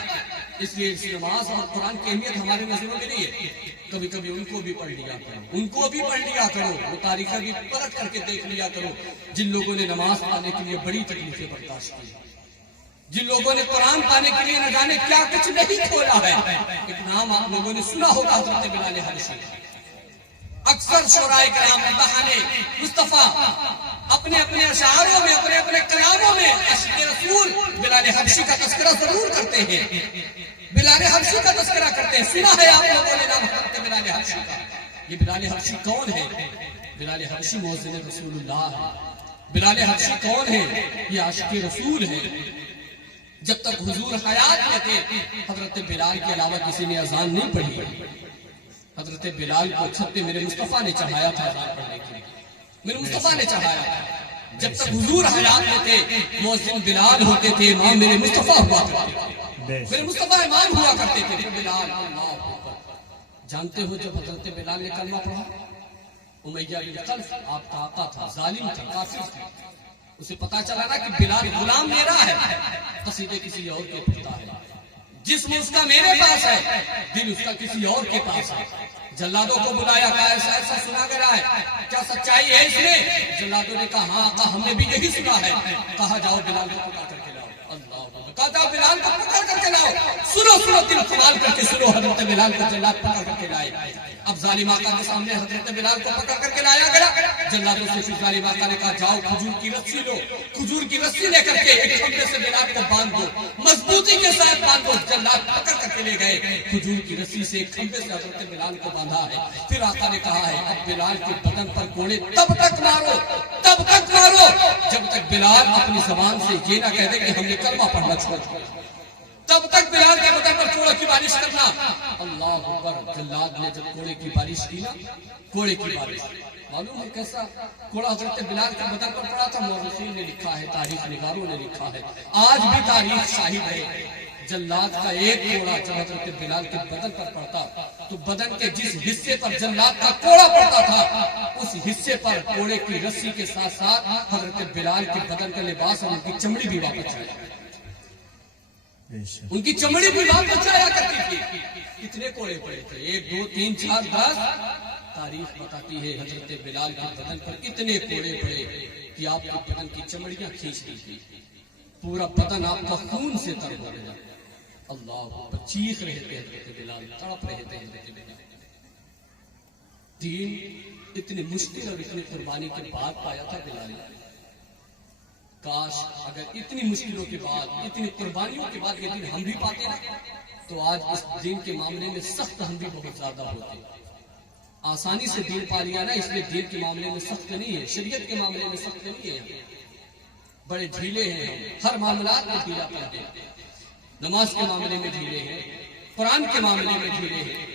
اس لیے اس نماز اور قرآن کی اہمیت ہمارے نظروں میں نہیں ہے۔ کبھی کبھی ان کو بھی پڑھ لیا کرو، ان کو بھی پڑھ لیا کرو، وہ تاریخ بھی پلٹ کر کے دیکھ لیا کرو، جن لوگوں نے نماز پانے کے لیے بڑی تکلیفیں برداشت کی، جن لوگوں نے قرآن پانے کے لیے نہ جانے کیا کچھ نہیں کھولا ہے۔ ایک نام آپ لوگوں نے سنا ہوگا، حضرت بلال حبشی۔ اکثر شعراء کرام بہانے مصطفیٰ اپنے اپنے اشعاروں میں، اپنے اپنے کلاموں میں عشق رسول بلال حبشی کا تذکرہ ضرور کرتے ہیں، بلال حبشی کا تذکرہ کرتے ہیں۔ سنا ہے آپ لوگوں نے نام حضرت بلال حبشی کا۔ یہ بلال حبشی کون ہے؟ بلال حبشی مؤذن رسول اللہ ہے۔ بلال حبشی کون ہے؟ یہ عاشق رسول ہے۔ جب تک حضور حیات میں تھے حضرت بلال کے علاوہ کسی نے اذان نہیں پڑھی۔ حضرت بلال کو چھت پہ میرے مصطفیٰ نے چڑھایا تھا اذان پڑھنے کے لیے، میرے مصطفیٰ نے چڑھایا تھا۔ جب تک حضور حیات میں تھے مؤذن بلال ہوتے تھے، امام میرے مصطفیٰ ہوا کرتے تھے، میرے مصطفیٰ امام ہوا کرتے تھے۔ پھر بلال، اللہ اکبر۔ جانتے ہو جب حضرت بلال نے کلمہ پڑھا، امیہ بن خلف آپ کا آقا تھا، ظالم تھا، کافر تھا، اسے پتا چلا نا کہ بلال غلام میرا ہے، قصیدے کسی اور کے پڑھتا ہے، جسم اس کا میرے پاس ہے، دل اس کا کسی اور کے پاس ہے۔ جلادوں کو بلایا، کہا ایسا ایسا سنا کر آئے، کیا سچائی ہے اس میں؟ جلادوں نے کہا ہاں آقا ہم نے بھی یہی سنا ہے۔ کہا جاؤ بلال کو پکڑ کر کے لاؤ۔ اللہ، کہا جاؤ بلال کو پکڑ کر کے لاؤ۔ سنو سنو، دل کھول کر کے سنو، حضرت بلال کو جلاد پکڑ کر کے لائے۔ اب ظالم آقا کے سامنے حضرت بلال کو پکڑ کر کے لایا گیا۔ جلادوں سے پھر ظالم آقا نے کہا جاؤ کھجور کی رسی لو، کھجور کی رسی لے کر کے ایک کھمبے سے بلال کو باندھ دو، مضبوطی کے ساتھ باندھ دو۔ جلاد پکڑ کر کے لے گئے، کھجور کی رسی سے ایک کھمبے سے حضرت بلال کو باندھا ہے۔ پھر آقا نے کہا ہے اب بلال کے بدن پر کوڑے تب تک مارو، تب تک مارو جب تک بلال اپنی زبان سے یہ نہ کہہ دے کہ ہم نے کلمہ پڑھنا چھوڑ دیا، تب تک بلال کے بدن پر کوڑوں کی بارش کرنا۔ اللہ اکبر۔ جلاد نے جب کوڑے کی بارش کی نا، کوڑے کی بارش، معلوم ہے کیسا کوڑا حضرت بلال کے بدن پر پڑا تھا؟ مورخین نے لکھا ہے، تاریخ نگاروں نے لکھا ہے، آج بھی تاریخ شاہد ہے۔ جلاد کا ایک کوڑا جب حضرت بلال کے بدن پر پڑتا تو بدن کے جس حصے پر جلاد کا کوڑا پڑتا تھا اس حصے پر کوڑے کی رسی کے ساتھ ساتھ حضرت بلال کے بدن کا لباس اور ان کی چمڑی بھی واپس آیا، ان کی چمڑی بھی واپس آیا کرتی تھی۔ کتنے کوڑے پڑے تھے؟ 1 2 3 4 10۔ تاریخ بتاتی ہے حضرت بلال کے بدن پر اتنے کوڑے پڑے کہ آپ کے بدن کی چمڑیاں کھینچ لی تھی، پورا بدن آپ کا خون سے تر ہو گیا۔ اللہ، چیخ رہے تھے حضرت بلال، تڑپ رہے تھے حضرت بلال۔ دین اتنی مشکل اور اتنی قربانی کے بعد پایا تھا بلال نے۔ کاش اگر اتنی مشکلوں کے بعد، اتنی قربانیوں کے بعد یہ دین ہم بھی پاتے نا تو آج اس دین کے معاملے میں سخت ہم بھی بہت زیادہ ہوتے۔ آسانی سے دین پا لیا نا، اس لیے دین کے معاملے میں سخت نہیں ہے، شریعت کے معاملے میں سخت نہیں ہے، بڑے ڈھیلے ہیں ہم، ہر معاملات میں ڈھیلا پڑتے ہیں، نماز کے معاملے میں ڈھیلے ہیں، قرآن کے معاملے میں ڈھیلے ہیں،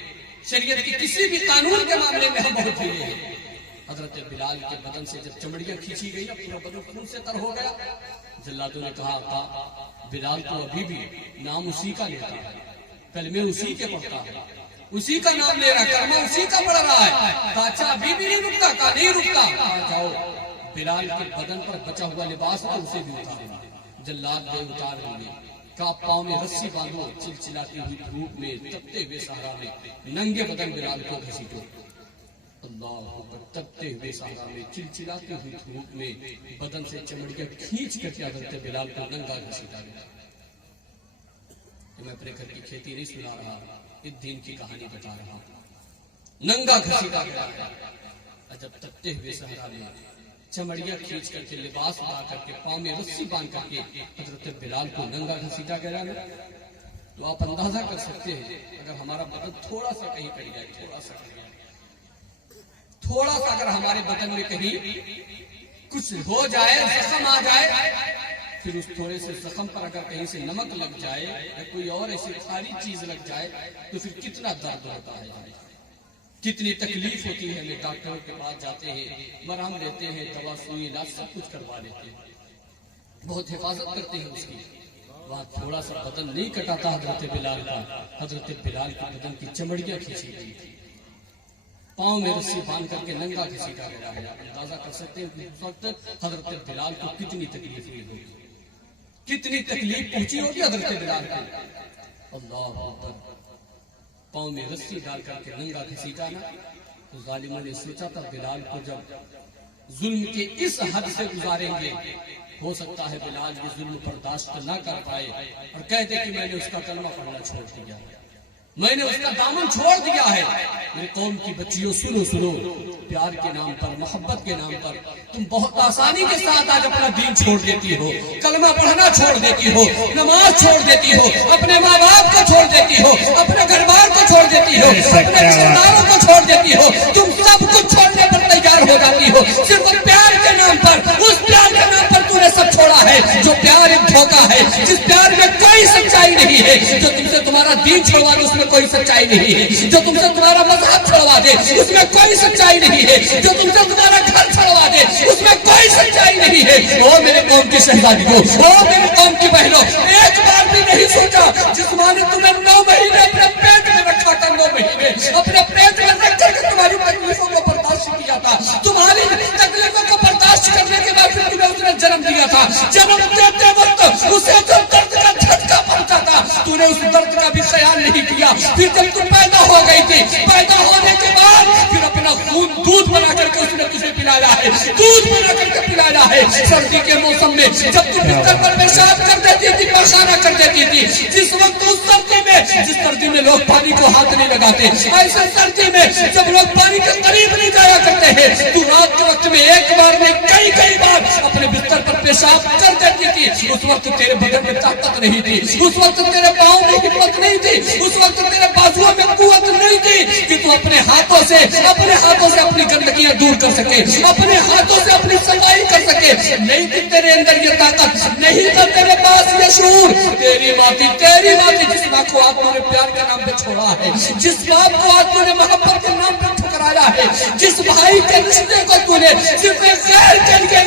شریعت کی کسی بھی قانون کے معاملے میں ہم بہت ڈھیلے ہیں۔ حضرت بلال کے بدن سے جب چمڑیاں کھینچی گئی، پورا بدن خون سے تر ہو گیا۔ جلادوں نے کہا بلال تو ابھی بھی نام اسی کا لیتا ہے، کلمے اسی کے پڑھتا ہے، اسی کا نام لے رہا ہے، کلمہ اسی کا پڑھ رہا ہے. کہا ابھی بھی نہیں رکتا، کہا نہیں رکتا. کہا جاؤ بلال کے بدن پر بچا ہوا لباس تھا اسے بھی اتارو. جلاد گئے اتار لیں گے. کہا پاؤں میں رسی باندھو، چلچلاتی ہوئی دھوپ میں، تپتے ہوئے صحرا میں ننگے بدن بلال کو گھسیٹو. اللہ اکبر. تپتے ہوئے صحرا میں، چلچلاتی ہوئی دھوپ میں بدن سے چمڑیاں کھینچ کر کے حضرت بلال کو ننگا گھسیٹا گیا. میں اپنے گھر کی کھیتی نہیں سنا رہا، اس دین کی کہانی بتا رہا ہوں. ننگا گھسیٹا گیا. جب تپتے ہوئے صحرا میں چمڑیاں کھینچ کر کے، لباس لا کر کے، پاؤں میں رسی باندھ کر کے حضرت بلال کو ننگا گھسیٹا گیا. تو آپ اندازہ کر سکتے ہیں اگر ہمارا بدن تھوڑا سا کہیں کٹ جائے، تھوڑا سا اگر ہمارے بدن میں کہیں کچھ ہو جائے، زخم آ جائے، پھر اس تھوڑے سے زخم پر اگر کہیں سے نمک لگ جائے یا کوئی اور ایسی کھاری چیز لگ جائے تو پھر کتنا درد ہوتا ہے، کتنی تکلیف ہوتی ہے. ہمیں ڈاکٹروں کے پاس جاتے ہیں، مرہم لیتے ہیں، دوا سوئی علاج سب کچھ کروا لیتے ہیں، بہت حفاظت کرتے ہیں اس کی. وہاں تھوڑا سا بدن نہیں کٹاتا حضرت بلال کا. حضرت بلال کے بدن کی چمڑیاں کھینچی گئی تھی، پاؤں میں رسی باندھ کر کے ننگا گھسیٹا گیا ہے. اندازہ کر سکتے ہیں کہ اس وقت حضرت بلال کو کتنی تکلیف ہوئی ہوگی، کتنی تکلیف پہنچی ہوگی حضرت بلال کو. اللہ اکبر. پاؤں میں رسی ڈال کر کے ننگا گھسیٹا نا. تو ظالموں نے سوچا تھا بلال کو جب ظلم کے اس حد سے گزاریں گے، ہو سکتا ہے بلال یہ ظلم برداشت نہ کر پائے اور کہہ دے کہ میں نے اس کا کلمہ پڑھنا چھوڑ دیا، میں نے اس کا دامن چھوڑ دیا ہے. میرے قوم کی بچیوں سنو سنو، پیار کے نام پر، محبت کے نام پر تم بہت آسانی کے ساتھ آج اپنا دین چھوڑ دیتی ہو، کلمہ پڑھنا چھوڑ دیتی ہو، نماز چھوڑ دیتی ہو، اپنے ماں باپ کو چھوڑ دیتی ہو، اپنے گھر بار کو چھوڑ دیتی ہو، اپنے رشتہ داروں کو چھوڑ دیتی ہو. تم سب کچھ چھوڑنے پر تیار ہو جاتی ہو صرف پیار کے نام پر. اس پیار کے نام پر تم نے سب چھوڑا ہے جو پیار ایک دھوکہ ہے، جس پیار میں کوئی سچائی نہیں ہے. جو تم سے تمہارا دین چھوڑوا دے اس میں کوئی سچائی نہیں ہے. جو تم سے تمہارا مذہب چھوڑوا دے اس میں کوئی سچائی نہیں ہے. جو تم سے تمہارا گھر چھوڑوا دے اس میں کوئی سچائی نہیں ہے. او میرے قوم کی شہزادیوں، او میرے قوم کی بہنوں، ایک بار بھی نہیں سوچا جس ماں نے تمہیں 9 مہینے اپنے پیٹ میں رکھا تھا، 9 مہینے اپنے پیٹ میں رکھ کر کے تمہاری تکلیفوں کو برداشت کیا تھا، تمہاری تکلیفوں کو برداشت کرنے کے بعد پھر تمہیں اس نے جنم دیا تھا. جنم دیتے وقت اسے جو درد کا جھٹکا پہنچا تھا تو نے اس درد کا بھی خیال نہیں کیا. پھر جب تم پیدا ہو گئی تھی، پیدا ہونے کے بعد پھر اپنا خون دودھ بنا کر کے اس نے تجھے پلایا ہے، دودھ بنا کر کے پلایا ہے. سردی کے موسم میں جب تم بستر پر پیشاب کر دیتی تھی، پاشانہ کر دیتی تھی، جس وقت اس سردی میں، جس سردی میں لوگ پانی کو ہاتھ نہیں لگاتے، ایسے سردی میں جب لوگ پانی کے قریب نہیں جایا کرتے ہیں، تو رات کے وقت میں ایک بار میں کئی بار اپنے بستر پر پیشاب کر دیتی تھی. اس وقت تیرے بدن میں طاقت نہیں تھی، اس وقت تیرے پاؤں میں ہمت نہیں تھی، اس وقت تیرے بازوؤں میں قوت نہیں تھی کہ تو اپنے ہاتھوں سے اپنی گندگیاں دور کر سکے، اپنے ہاتھوں سے اپنی صفائی کر سکے. نہیں تھی تیرے اندر یہ طاقت، نہیں تھا تیرے پاس یہ شعور. تیری ماں تھی جس ماں کو آپ نے پیار کے نام پہ چھوڑا ہے، جس باپ کو آپ نے محبت کے نام پہ ٹھکرایا ہے، جس بھائی کے رشتے کو تو نے صرف غیر کر کے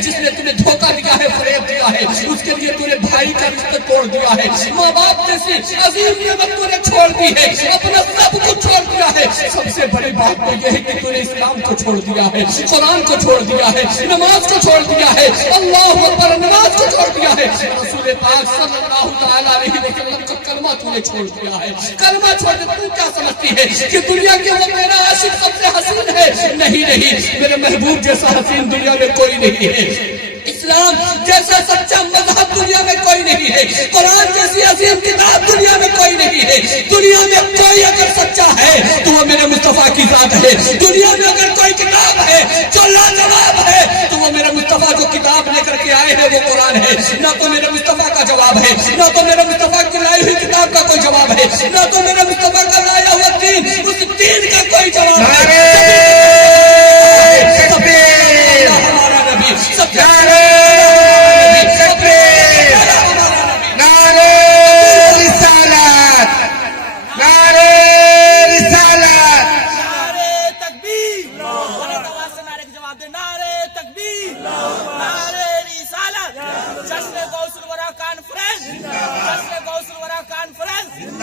جس نے تمہیں دھوکہ دیا ہے، فریب دیا ہے، اس کے لیے تو نے بھائی کا رشتہ توڑ دیا ہے، ماں باپ جیسی عظیم نعمت تو نے چھوڑ دی ہے، اپنا سب کچھ چھوڑ دیا ہے. سب سے بڑی بات تو یہ ہے کہ تو نے اسلام کو چھوڑ دیا ہے، قرآن کو چھوڑ دیا ہے، نماز کو چھوڑ دیا ہے. اللہ اکبر. نماز کو چھوڑ دیا ہے. رسول پاک صلی اللہ تعالی علیہ وسلم کا کلمہ تو نے چھوڑ دیا ہے. کلمہ چھوڑ دے. تو کیا سمجھتی ہے کہ دنیا کے وہ میرا عاشق سب سے حسین ہے؟ نہیں، میرے محبوب جیسا حسین دنیا میں کوئی نہیں ہے. اسلام جیسا سچا مذہب دنیا میں کوئی نہیں ہے. قرآن جیسی عظیم کتاب دنیا میں کوئی نہیں ہے. دنیا میں کوئی اگر سچا ہے تو وہ میرے مصطفیٰ کی ذات ہے. دنیا میں اگر کوئی کتاب ہے جو لاجواب ہے تو وہ میرے مصطفیٰ جو کتاب لے کر کے آئے ہیں وہ قرآن ہے. نہ تو میرے مصطفیٰ کا جواب ہے، نہ تو میرے مصطفیٰ کی لائی ہوئی کتاب کا کوئی جواب ہے، نہ تو میرے مصطفیٰ کا لایا ہوا دین، اس دین کا کوئی جواب ہے. ہمارا نبی سب جشن غوث الورا کانفرنس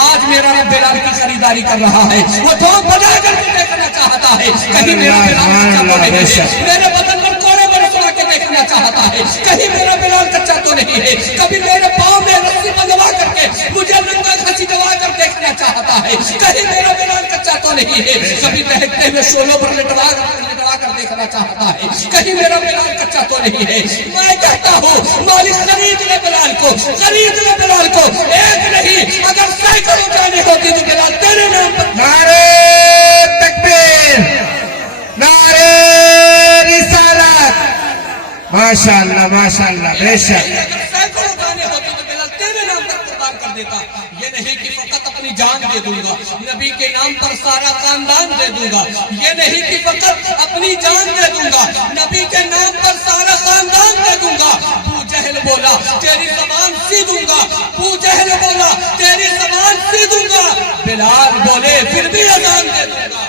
آج میرا رب بلال کی خریداری کر رہا ہے, وہ ڈھول بجا کر کے دیکھنا چاہتا ہے کہیں میرا بلال کچا تو نہیں ہے. میرے بدن پر کوڑے برسوا کے دیکھنا چاہتا ہے کہیں میرا بلال کچا تو نہیں ہے. کبھی میرے پاؤں میں رسی بندھوا کر کے مجھے ننگا گھسی دبا کر دیکھنا چاہتا ہے کہیں میرا بلال کچا تو نہیں ہے. کبھی بہکتے ہوئے شولوں پر لٹوا کر دیکھنا چاہتا ہے کہیں میرا بلال کچا تو نہیں ہے. میں کہتا ہوں مالک خرید لے بلال کو, خرید لے بلال کو. ایک نہیں اگر سینکڑوں جانے ہوتی تو بلال تیرے نام پر. نعرے تکبیر, نعرے رسالت. ماشاءاللہ ماشاءاللہ, بے شک. اگر سینکڑوں جانے ہوتی تو بلال تیرے نام پر قربان کر دیتا. یہ نہیں کہ فقط اپنی جان دے دوں گا, نبی کے نام پر سارا خاندان دے دوں گا. یہ نہیں کہ فقط اپنی جان دے دوں گا, نبی کے نام پر سارا خاندان دے دوں گا. ابو جہل بولا تیری زبان سی دوں گا, ابو جہل بولا تیری زبان سی دوں گا. بلال بولے پھر بھی اذان دے دوں گا.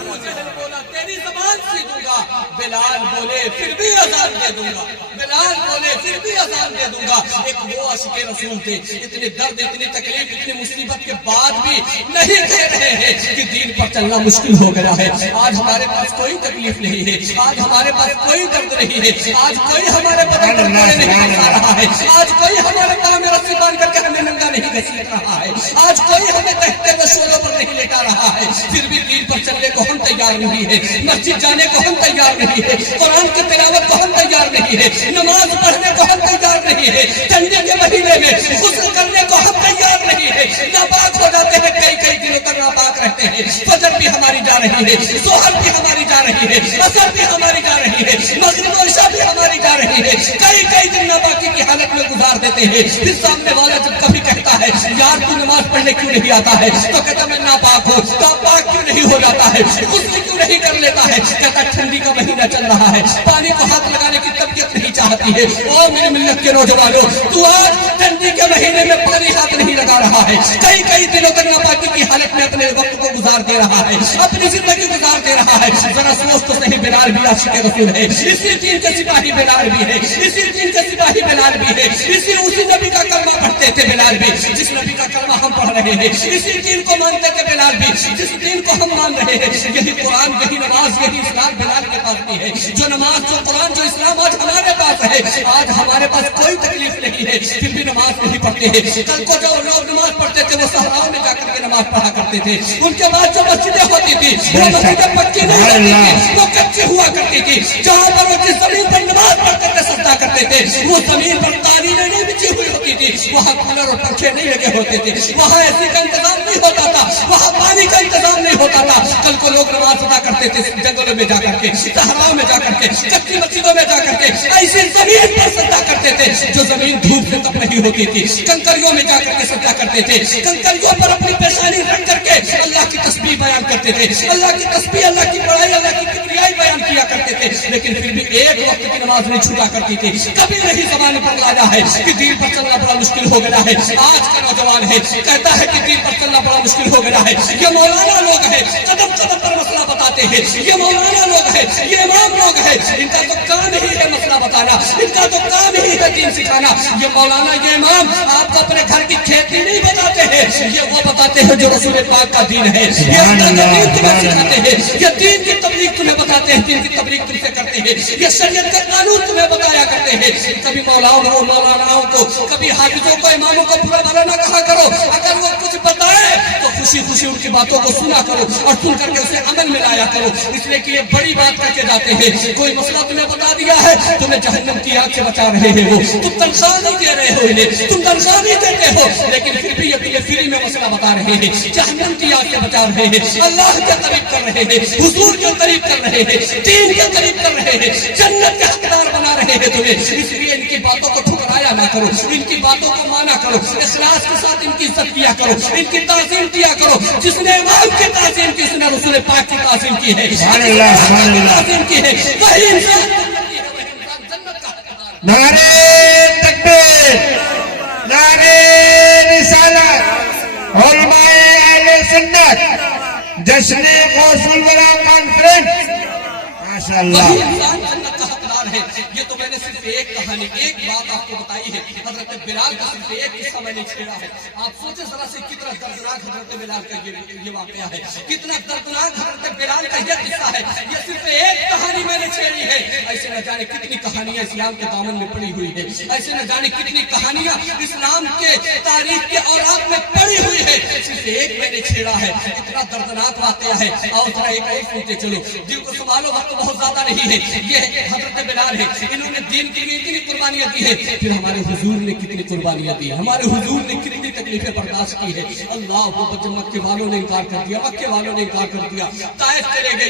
ابو جہل بولا تیری زبان سی دوں گا, بلال بولے پھر بھی اذان دے دوں گا. بلال بولے پھر بھی اذان دے دوں گا. ایک وہ عاشق رسول تھے, اتنے درد, اتنی تکلیف, اتنی مصیبت کے بعد بھی نہیں کہہ رہے ہیں کہ دین پر چلنا مشکل ہو گیا ہے. آج ہمارے پاس کوئی تکلیف نہیں ہے, آج ہمارے پاس کوئی درد نہیں ہے, آج کوئی ہمارے بدن پر کوڑے نہیں بسا رہا ہے, آج کوئی ہمارے پاؤں میں رسی باندھ کر کے ہمیں ننگا نہیں گھسیٹ رہا ہے, آج کوئی ہمیں بہتے ہوئے شولوں پر نہیں لیٹا رہا ہے. پھر بھی دین پر چلنے کو ہم تیار نہیں ہے, مسجد جانے کو ہم تیار نہیں ہے, قرآن کی تلاوت کو ہم تیار نہیں ہے, نماز پڑھنے کو ہم تیار نہیں ہے, ٹھنڈے کے مہینے میں غسل کرنے کو ہم تیار نہیں ہے. ناپاک ہو جاتے ہیں, کئی دنوں تک ناپاک رہتے ہیں. فجر بھی ہماری جا رہی ہے, ظہر بھی ہماری جا رہی ہے, عصر بھی ہماری جا رہی ہے, مغرب و عشاء بھی ہماری جا رہی ہے. کئی دن ناپاکی کی حالت میں گزار دیتے ہیں. پھر سامنے والا جب کبھی کہتا ہے یار تو نماز پڑھنے کیوں نہیں آتا ہے, تو کہتا میں ناپاک ہوں. تو پاک کیوں نہیں ہو جاتا ہے, غسل کیوں نہیں کر لیتا ہے, کہتا ٹھنڈی کا مہینہ چل رہا ہے, پانی کو ہاتھ لگانے کی طبیعت نہیں چاہتی ہے. او میری ملت کے نوجوانوں, تو آج ٹھنڈی کے مہینے میں پانی ہاتھ نہیں لگا رہا ہے, کئی دنوں تک ناپاکی کی حالت میں اپنے وقت کو گزار دے رہا ہے, اپنی زندگی گزار دے رہا ہے. ذرا سوچ تو صحیح, بلال بھی عاشق رسول ہے, اسی دین کے سپاہی بلال بھی ہے, اسی دین کے سپاہی بلال بھی ہے, اسی نبی کا کلمہ پڑھتے تھے بلال بھی, جس نبی کا کلمہ ہم پڑھ رہے ہیں, اسی دین کو مانتے تھے بلال بھی, جس دین کو ہم مان رہے ہیں. یہی قرآن, یہی نماز, یہی اسلام بلال کے پاس بھی ہے. جو نماز, جو قرآن, جو اسلام آج ہمارے پاس ہے. آج ہمارے پاس کوئی تکلیف نہیں ہے, پھر بھی نماز نہیں پڑھتے ہیں. کل کو جو لوگ نماز پڑھتے تھے وہ صحراؤں میں جا کر کے نماز پڑھا کرتے تھے. ان کے بعد جو مسجدیں ہوتی تھی وہ مسجدیں پکی نہیں ہوتی تھی, وہ کچی ہوا کرتی تھی. جہاں پر وہ جس زمین پر نماز پڑھتے تھے, سجدہ کرتے تھے, وہ زمین پر قالینیں نہیں بچھی ہوئی ہوتی تھی, وہاں کولر اور پنکھے نہیں لگے ہوتے تھے, وہاں ایسی کا انتظام نہیں ہوتا تھا, وہاں پانی کا انتظام نہیں ہوتا تھا. کل کو لوگ نماز ادا کرتے تھے جنگلوں میں جا کر کے, صحراؤں میں جا کر کے, کچی مسجدوں میں جا کر کے, ایسی زمین پر سجدہ کرتے تھے جو زمین دھوپ سے تب نہیں ہوتی تھی. کنکریوں میں جا کر کے سجدہ کرتے تھے, کنکریوں پر اپنی پیشانی رکھ کر کے اللہ کی تسبیح بیان کرتے تھے, اللہ کی تسبیح, اللہ کی بڑائی, اللہ کی کبریائی بیان کیا کرتے تھے. لیکن پھر بھی ایک وقت کی نماز نہیں چھوٹا کرتی تھی. کبھی نہیں زبان پر لایا ہے کہ دین پر چلنا بڑا مشکل ہو گیا ہے. آج کا نوجوان ہے, کہتا ہے کہ دین پر چلنا بڑا مشکل ہو گیا ہے. یہ مولانا لوگ ہیں, قدم قدم پر مسئلہ بتاتے ہیں. یہ مولانا لوگ ہیں, یہ امام لوگ ہیں, ان کا تو کام ہی ہے مسئلہ بتانا, ان کا تو کام ہی ہے دین سکھانا. یہ مولانا, یہ امام آپ کو اپنے گھر کی کھیتی نہیں بتاتے ہیں, یہ وہ بتاتے ہیں جو رسول پاک کا دین ہے. یہ اللہ کا دین تمہیں سکھاتے ہیں, یہ دین کی تبلیغ تمہیں بتاتے ہیں, دین کی تبلیغ تم سے کرتے ہیں, یہ شریعت کا قانون تمہیں بتایا کرتے ہیں. کبھی مولانا کو, کبھی حافظوں کو, اماموں کو برا بھلا نہ کہا کرو. اگر وہ کچھ بتائے تو خوشی خوشی ان کی باتوں کو سنا کرو اور سن کر کے اسے عمل میں لایا کرو. اس لیے کہ یہ بڑی بات کر کے جاتے ہیں. کوئی مسئلہ تمہیں بتا دیا ہے, تمہیں جہنم کی آگ سے بچا رہے ہیں. وہ تم تنخواہ نہیں دے رہے ہو انہیں, تم تنخواہ نہیں دیتے ہو, لیکن پھر بھی یہ فری میں مسئلہ بتا رہے ہیں, جہنم کی آگ سے بچا رہے ہیں, اللہ کے قریب کر رہے ہیں, حضور کے قریب کر رہے ہیں, دین کے قریب کر رہے ہیں, جنت کے حقدار بنا رہے ہیں تمہیں. اس لیے ان کی باتوں کو ٹھکرایا نہ کرو, ان کی باتوں کو مانا کرو, اخلاص کے ساتھ ان کی عزت کیا کرو, ان کی تعظیم کیا کرو. جس نے امام کی تعظیم کی, اس نے رسول پاک کی تعظیم کی ہے, تعظیم کی ہے. وہی انسان نعرے تکبیر, نعرے رسالت. علماء اہل سنت جشن غوث الورا کانفرنس, ماشاءاللہ. وہی انسان جنت کا حقدار ہے. یہ تو میں نے صرف صرف ایک کہانی ایک بات آپ کو بتائی ہے حضرت بلال کا صرف ایک قصہ میں نے چھیڑا ہے آپ سوچیں ذرا سے کتنا دردناک حضرت بلال کا یہ واقعہ ہے کتنا دردناک حضرت بلال کا یہ قصہ ہے یہ صرف ایک کہانی میں نے چھیڑی ہے ایسے نہ جانے کتنی کہانیاں اسلام کے دامن میں پڑی ہوئی ہے ایسے نہ جانے کتنی کہانیاں اسلام کے تاریخ کے اوراق میں پڑی ہوئی ہے صرف ایک میں نے چھیڑا ہے اتنا دردناک واقعہ ہے اور ذرا ایک اور سنتے چلو دل کو سنبھالو وقت بہت زیادہ نہیں ہے یہ حضرت بلال ہے انہوں نے دین کے لیے اتنی قربانیاں دی ہے پھر ہمارے حضور نے کتنی قربانیاں دی ہمارے حضور نے کتنی تکلیفیں برداشت کی ہے اللہ کو جب مکے والوں نے انکار کر دیا مکے والوں نے انکار کر دیا طائف چلے گئے